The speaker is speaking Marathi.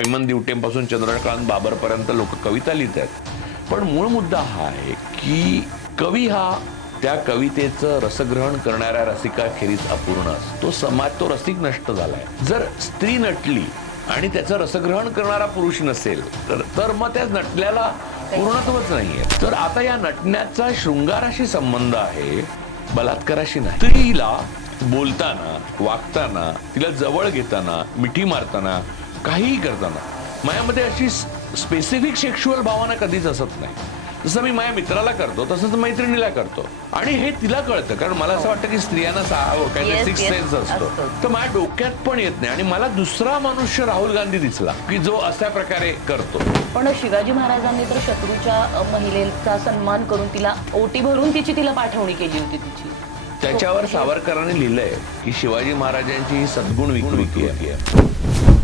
वैमन दिवटेंपासून चंद्रकांत बाबरपर्यंत लोक कविता लिहित आहेत पण मूळ मुद्दा हा आहे की कवी हा त्या कवितेचं रसग्रहण करणाऱ्या रसिकाखेरीज अपूर्ण असतो. तो समाज तो रसिक नष्ट झालाय. जर स्त्री नटली आणि त्याचं रसग्रहण करणारा पुरुष नसेल तर तर मग त्या नटल्याला पूर्णत्वच नाहीये. तर आता या नटण्याचा शृंगाराशी संबंध आहे बलात्काराशी नाही. स्त्रीला बोलताना वागताना तिला जवळ घेताना मिठी मारताना काहीही करताना. माझ्यामध्ये अशी स्पेसिफिक सेक्शुअल भावना कधीच असत नाही. जसं मी माझ्या मित्राला करतो तसंच मैत्रिणीला करतो. आणि हे तिला कळतं कारण मला असं वाटतं की स्त्रियांना सहा Yes, सिक्स सेन्स असतो. तर माझ्या डोक्यात पण येत नाही. आणि मला दुसरा मनुष्य राहुल गांधी दिसला की जो अशा प्रकारे करतो. पण शिवाजी महाराजांनी तर शत्रूच्या महिलेचा सन्मान करून तिला ओटी भरून तिची तिला पाठवणी केली होती तिची. त्याच्यावर सावरकरांनी लिहिलंय की शिवाजी महाराजांची ही सद्गुण विकृती आहे